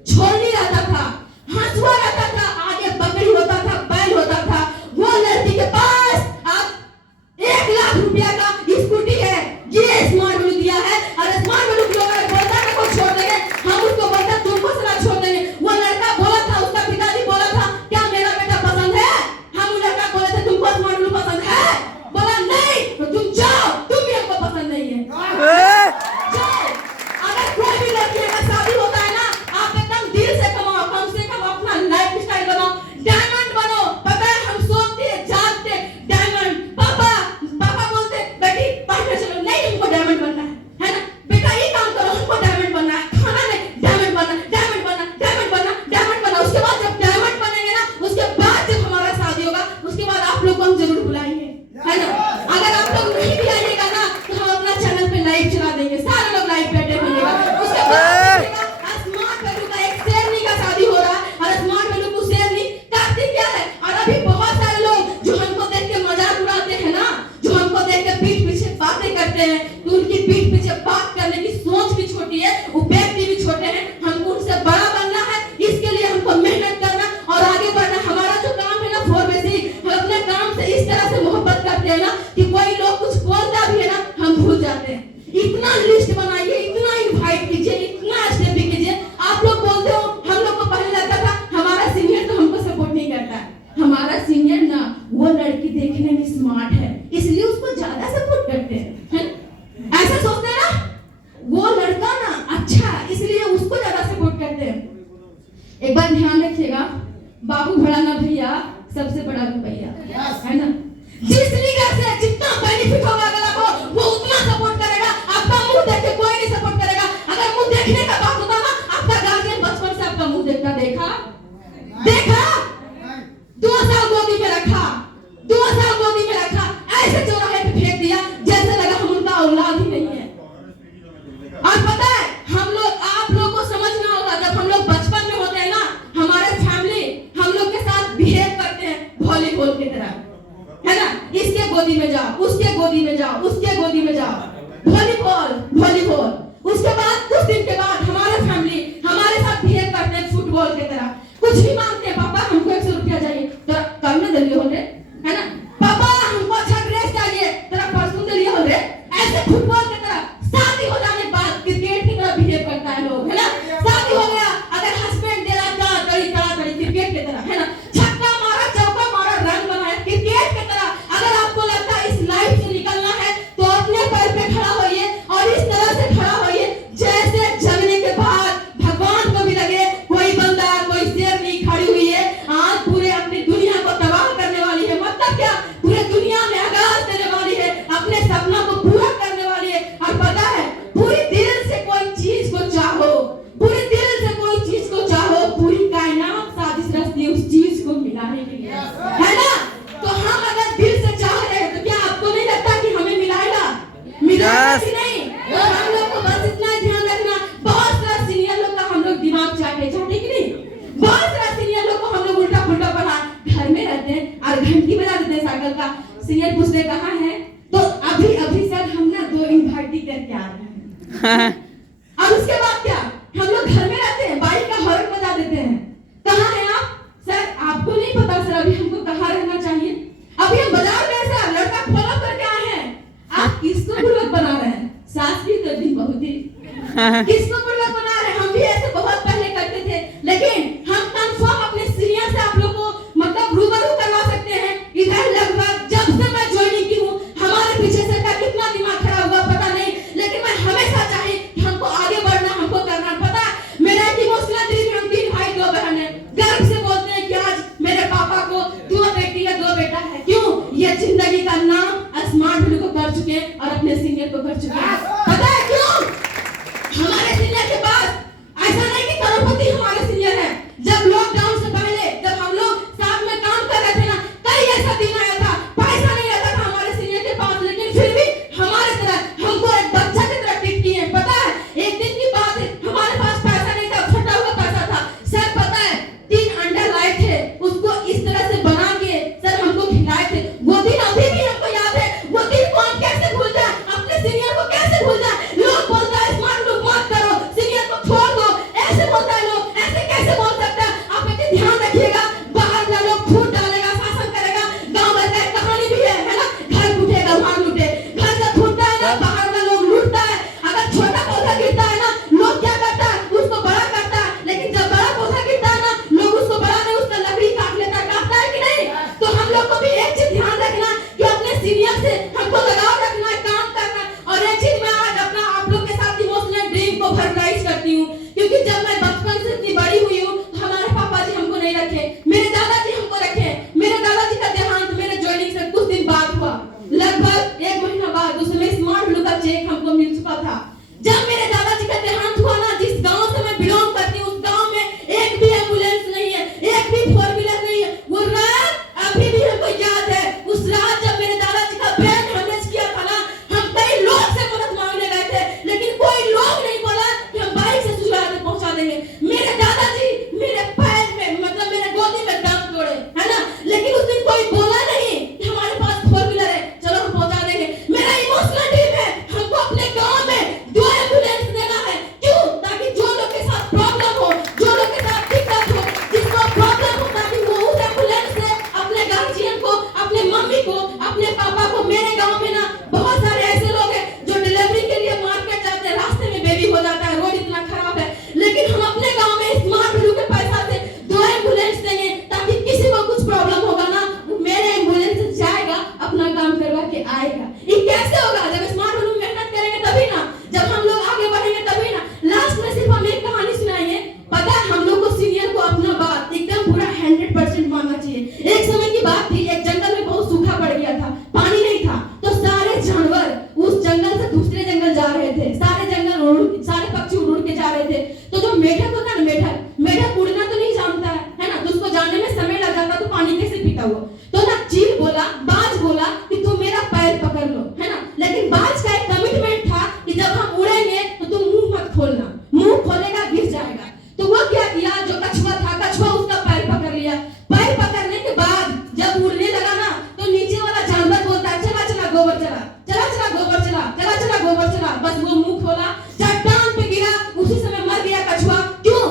छोलनी रहता था, हंसुआ रहता था, आगे बकरी होता था, बैल होता था, वो लड़की के पास अब 1 लाख रुपया का स्कूटी है। ये स्मार्ट वैल्यू दिया है। और स्मार्ट वैल्यू की लोग बोलता है को छोड़ देंगे, हम उसको बोलते हैं तुमको सला छोड़ देंगे। वो लड़का बोला था, उसका पिताजी बोला था क्या मेरा बेटा पसंद है? हम लड़का बोले थे तुमको स्मार्ट वैल्यू पसंद है? बोला नहीं, तो तुम जाओ, तुम भी हमको पसंद नहीं है, जाओ। अगर कोई भी लड़की का शादी होता है ना, आप एकदम दिल से कमाओ, कम से कम अपना लाइफ स्टाइल बनाओ, डायमंड बनो। पता है हम सोचते जागते डायमंड। पापा बोलते देख के पीठ पीछे बातें करते हैं, तो उनकी पीठ पीछे बात करने की सोच भी छोटी है, वो व्यक्ति भी छोटे हैं। हमको उनसे बड़ा बनना है, इसके लिए हमको मेहनत करना और आगे बढ़ना। हमारा जो काम है ना फोर बेसिक, हम अपने काम से इस तरह से मोहब्बत करते हैं ना कि कोई लोग कुछ बोलता भी है ना हम भूल जाते हैं। इतना लिस्ट बनाइए, इतना इनवाइट कीजिए, इतना स्टेपिंग कीजिए। आप लोग बोलते हो, हम लोग को पहले लगता था हमारा सीनियर तो हमको सपोर्ट नहीं करता है। हमारा सीनियर ना वो लड़की देखने में स्मार्ट है इसलिए उसको ज्यादा सपोर्ट करते हैं, ऐसा सोचते हैं ना। वो लड़का ना अच्छा है इसलिए उसको ज्यादा सपोर्ट करते हैं। एक बार ध्यान रखिएगा, बाबू बड़ा ना भैया, सबसे बड़ा रुपया, है ना। जिस लीडर से जितना बेनिफिट होगा अगर आपको, वो उतना सपोर्ट करेगा। आपका मुंह देख के कोई नहीं सपोर्ट करेगा। अगर मुंह देखने का बात होता ना, आपका गार्जियन बचपन से आपका मुंह देखता देखा 2 साल गोदी में रखा, 2 साल गोदी में रखा, ऐसे चौराहे पे फेंक दिया जैसे लगा हम उनका औलाद ही नहीं है। और पता है हम लोग, आप लोग को समझना होगा, जब हम लोग बचपन में होते हैं ना, हमारे फैमिली हम लोग के साथ बिहेव करते हैं वॉलीबॉल की तरह, है ना। इसके गोदी में जाओ, उसके गोदी में जाओ, उसके गोदी में जाओ, वॉलीबॉल वॉलीबॉल। उसके बाद कुछ दिन के बाद हमारे फैमिली हमारे साथ बिहेव करते हैं फुटबॉल की तरह। कुछ भी मांगते हैं, पापा हमको 100 रुपया चाहिए, तो कल में दिलिए हो रे, है ना। पापा हमको अच्छा ड्रेस चाहिए, तेरा परसों दिलिए हो रे। ऐसे फुटबॉल की तरह। शादी हो जाने के बाद क्रिकेट की तरह बिहेव करता है लोग, है ना। शादी हो गया, अगर हस्बैंड दे रहा ताड़ी क्रिकेट की तरह, है ना। छक्का मारा, चौका मारा, रन बनाया क्रिकेट की तरह। अगर आपको लगता है इस लाइफ से निकलना है तो अपने पैर पे खड़ा होइए और इस तरह से खड़ा होइए जैसे जगने के बाद भगवान को भी लगे कोई बंदा, कोई शेरनी खड़ी हुई है, आज पूरे अपनी दुनिया को तबाह करने वाली है। मतलब क्या, पूरे दुनिया में आगाज देने वाली है, अपने सपना को पूरा करने वाली है। और पता है, पूरी दिल से कोई चीज को चाहो, पूरी दिल से कोई चीज को चाहो, पूरी कायनात साजिश रचती है उस चीज को मिलाने के लिए, है ना। तो हम अगर दिल से चाह रहे हैं तो क्या आपको नहीं लगता कि हमें मिलाएगा कि नहीं। तो हम लोग को बस इतना ध्यान रखना, बहुत सारा सीनियर लोग का हम लोग दिमाग चाटे कि नहीं। बहुत सारा सीनियर लोग को हम लोग उल्टा पुल्टा पढ़ा, घर में रहते हैं और घंटी बजा देते हैं साइकिल का। सीनियर पूछते कहाँ है, तो अभी अभी सर हम ना 2 इनवाइटी करके आ रहे हैं। और उसके बाद क्या, हम लोग घर में रहते हैं, बाइक का हॉर्न बजा देते हैं। कहाँ हैं आप सर, आपको नहीं पता सर अभी हमको कहाँ रहना चाहिए। अभी हम बाजार में सर लड़का फॉलो करके आए हैं, आप किसको बुर्बक बना रहे हैं। सास भी तो दिन बहुत ही किसको बुर्बक बना रहे हैं। हम भी ऐसे बहुत पहले करते थे, लेकिन हम कंफर्म अपने सीनियर से आप लोग को मतलब रूबरू करवा सकते हैं। इधर लगभग जब से मैं ज्वाइनिंग की हूँ, हमारे पीछे से का कितना दिमाग खराब हुआ पता नहीं, लेकिन मैं हमेशा चाही कि हमको आगे बढ़ना, हमको करना। पता है मेरा एक इमोशनल ड्रीम, हम 3 भाई 2 बहन है, गर्व से बोलते हैं कि आज मेरे पापा को 2 बेटी है 2 बेटा है। क्यों, ये जिंदगी का नाम स्मार्ट को कर चुके हैं और अपने सीनियर को कर चुके हैं। पता है क्यों, हमारे सीनियर के पास ऐसा नहीं कि करोड़पति हमारे सीनियर है। जब लॉकडाउन से पहले जब हम लोग साथ में काम कर रहे थे ना, कई ऐसा दिन आया था, पैसा नहीं रहता था हमारे सीनियर के पास, लेकिन फिर भी हमारे तरह हमको एक बच्चा की तरह ट्रीट किए। पता है एक दिन की बात है, हमारे पास पैसा नहीं था, फटा हुआ पैसा था। सर पता है 3 अंडा लाए थे, उसको इस तरह से बना के सर हमको खिलाए थे। वो दिन अभी भी हमको याद है। वो दिन को हम कैसे भूल जाए, अपने सीनियर को कैसे भूल जाए। लोग बोलता है स्मार्ट लोग मत करो, सारे जानवर उस जंगल से दूसरे जंगल जा रहे थे, सारे पक्षी उड़ उड़ के जा रहे थे। तो जो मेढक होता है ना, मेढक उड़ना तो नहीं जानता है ना, तो उसको जानने में समय लग जाता, तो पानी कैसे पीता हुआ। तो ना चील बोला, बाज बोला कि तुम मेरा पैर पकड़ लो, है ना। लेकिन बाज का एक कमिटमेंट था कि जब हम उड़ेंगे तो तुम मुंह मत खोलना, मुंह खोलेगा गिर जाएगा। तो वो क्या किया, जो कछुआ था, कछुआ उसका पैर पकड़ लिया। पैर पकड़ने के बाद जब उड़ने लगा ना, तो नीचे वाला जानवर बोलता है चला चला गोबर चला, चला चला गोबर चला, चला चला गोबर चला। बस वो मुंह खोला, चट्टान पे गिरा, उसी समय मर गया कछुआ। क्यों?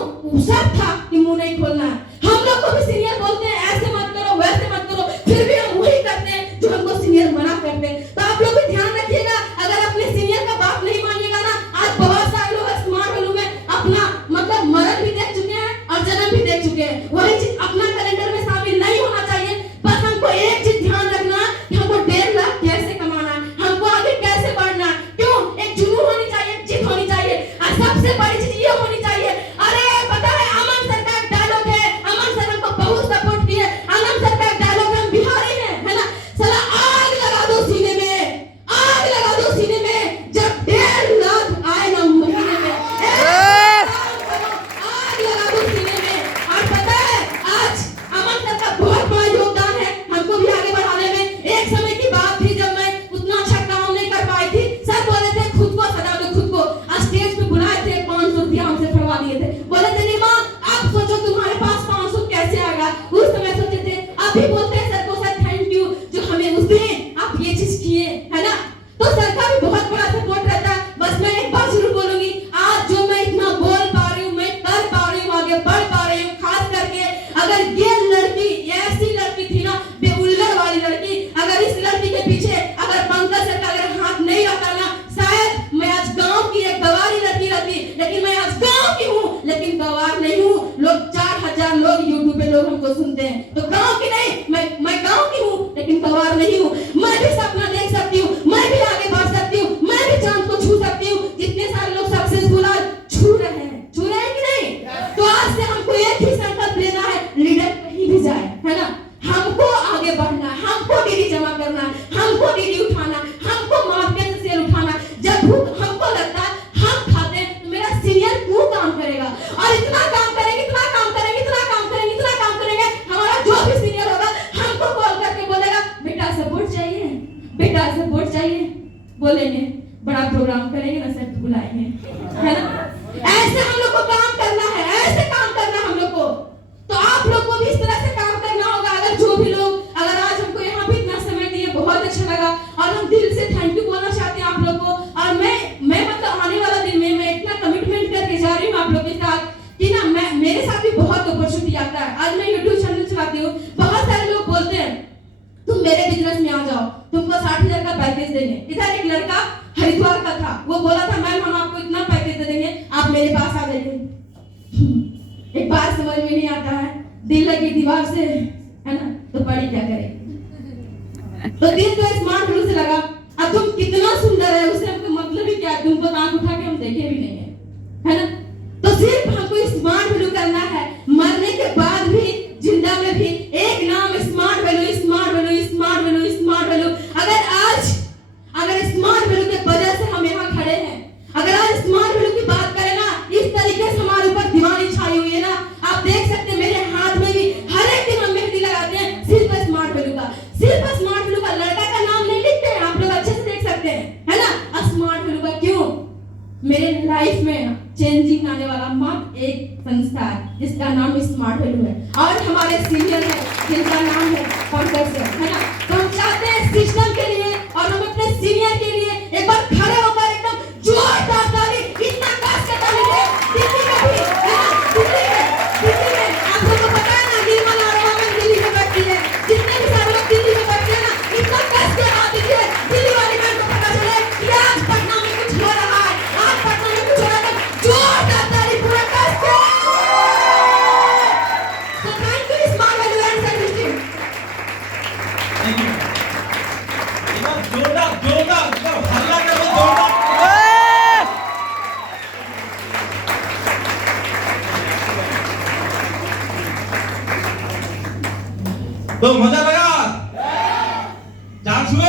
शर्त था कि मुंह नहीं खोलना है। हम लोग को भी सीनियर बोलते हैं ऐसे मत करो, वैसे मत करो, फिर भी हम वही करते हैं जो हमको सीनियर मना करते हैं। तो आप लोग भी ध्यान रखिएगा, अगर अपने सीनियर का बात नहीं मानिएगा ना, आज बहुत सारे लोग स्मार्ट वैल्यू में अपना मतलब मरण भी देख चुके हैं और जन्म भी देख चुके हैं। वही चीज अपना कैलेंडर में शामिल नहीं होना चाहिए। बस हमको एक चीज ध्यान रखना कि हमको 1.5 लाख कैसे कमाना है, हमको आगे कैसे बढ़ना है। क्यों? एक जुनून होनी चाहिए, जिद होनी चाहिए, और सबसे बड़ी चीज ये होनी चाहिए। अरे पता है अमन सर का एक डायलॉग है, अमन सर हमको बहुत सपोर्ट किए। अमन सर का एक डायलॉग है, हम बिहारी हैं, है ना। साला आग लगा दो सीने में, आग लगा दो सीने में, जब 1.5 लाख आए ना महीने में, आग लगा दो सीने में। और पता है आज अमन सर का बहुत बड़ा योगदान है हमको भी आगे बढ़ाने में। एक समय की बात थी जब मैं उतना अच्छा काम नहीं कर पाई थी, सब बोले थे खुद को सजा दो, खुद को। स्टेज पे बुलाए थे, 500 रुपया हमसे फड़वा दिए थे, बोले थे नीमा आप सोचो तुम्हारे पास 500 कैसे आएगा। उस समय सोचे थे, अभी बोलते हैं सर को सर थैंक यू जो हमें उस दिन आप ये चीज किए, है ना। तो सर का भी बहुत बड़ा सपोर्ट रहता है। बस मैं एक बात जरूर बोलूंगी, आज जो मैं इतना बोल पा रही हूँ, मैं कर पा रही हूँ, आगे बढ़ पा रही हूँ, खास करके अगर ये लड़की ऐसी लड़की थी ना, बेउल्लड़ वाली लड़की, अगर इस लड़की के पीछे अगर पंकज सर का अगर हाथ नहीं रहता ना, शायद मैं आज गांव की एक गवारी लड़की रहती। लेकिन मैं आज गांव की हूँ, लेकिन गवार नहीं हूँ। लोग 4000 लोग यूट्यूब पे लोग हमको सुनते हैं, तो गांव की नहीं, मैं गांव की हूँ, लेकिन गवार नहीं हूँ। मैं भी सपना देख सकती हूँ, मैं भी आगे बढ़ सकती हूँ, मैं भी चांद को छू सकती हूँ। जितने सारे लोग सक्सेसफुल आज छू रहे हैं कि नहीं। तो आज से हमको एक ही संकल्प लेना है, लीडर कहीं भी जाए, है ना, हमको आगे बढ़ना है, हमको डीडी जमा करना है, हमको डीडी उठाना, हमको मार्केट से सेल उठाना। जब भूख हमको लगता है हम खाते हैं, तो मेरा सीनियर क्यों काम करेगा। और इतना काम करेंगे, इतना काम करेंगे, इतना काम करेंगे, इतना काम करेंगे, हमारा जो भी सीनियर होगा हमको कॉल करके बोलेगा बेटा सपोर्ट चाहिए, बेटा सपोर्ट चाहिए। बोलेंगे बड़ा प्रोग्राम करेंगे ना सर, बुलाएंगे, है ना। ऐसे हम लोग को काम करना है, ऐसे काम करना है हम लोग को। तो आप लोग को भी इस तरह से काम करना होगा। अगर जो भी लोग अगर आज हमको यहाँ पे इतना समय दिए, बहुत अच्छा लगा, और हम दिल से थैंक यू बोलना चाहते हैं आप लोग को। और मैं मतलब आने वाला दिन में मैं इतना कमिटमेंट करके जा रही हूँ आप लोग के साथ कि ना मैं मेरे साथ भी बहुत अपॉर्चुनिटी आता है। आज मैं यूट्यूब चैनल चलाती हूँ, बहुत सारे लोग बोलते हैं तुम मेरे बिजनेस में आ जाओ, तुमको 60,000 का पैकेज देंगे। इधर एक लड़का हरिद्वार का था, वो बोला था मैम हम आपको इतना पैकेज दे देंगे, आप मेरे पास आ जाइए। एक बार समझ में नहीं आता है, दिल लगी दीवार से, है ना, तो पढ़ी क्या करे। तो दिल तो स्मार्ट रूल से लगा, अब तुम कितना सुंदर है उससे हमको मतलब ही क्या, तुमको आंख उठा के हम देखे भी नहीं है ना। तो सिर्फ हमको स्मार्ट वैल्यू करना है, मरने के बाद भी जिंदा में भी एक नाम smart value, smart value, smart value, smart value. अगर स्मार्ट वैल्यू के वजह से हम यहाँ खड़े हैं, अगर आज स्मार्ट वैल्यू की बात करें ना, इस तरीके से हमारे ऊपर दीवानी छाई हुई है ना। आप देख सकते हैं मेरे हाथ में भी हर एक दिन हम मेहंदी लगाते हैं, सिर्फ स्मार्ट वैल्यू का, सिर्फ स्मार्ट वैल्यू का। लड़का का नाम नहीं लिखते हैं, आप लोग अच्छे से देख सकते हैं, है ना, स्मार्ट वैल्यू का। क्यों? मेरे लाइफ में चेंजिंग आने वाला मात्र एक संस्था है जिसका नाम स्मार्ट वैल्यू है, और हमारे सीनियर है जिनका नाम है पंकज सर, है ना। तो हम चाहते हैं सिस्टम के लिए और हम अपने सीनियर के लिए एक बार खड़े होकर एकदम जोरदार ताली, इतना कस के ताली दे। दिल्ली में भी, है ना, दिल्ली में आप लोगों को पता है ना, निर्मला रोहन दिल्ली में बैठती है, जितने भी सारे लोग दिल्ली में बैठते हैं ना, इतना कस के हाथ दीजिए, दिल्ली वाली मैम को पता चले कि आज पटना में कुछ हो रहा है, आज पटना में कुछ हो रहा है। जोरदार ताली पूरा कस के। So thank you smart value and service. जोरदार जोरदार हल्ला करो, जोरदार। तो मजा लगा।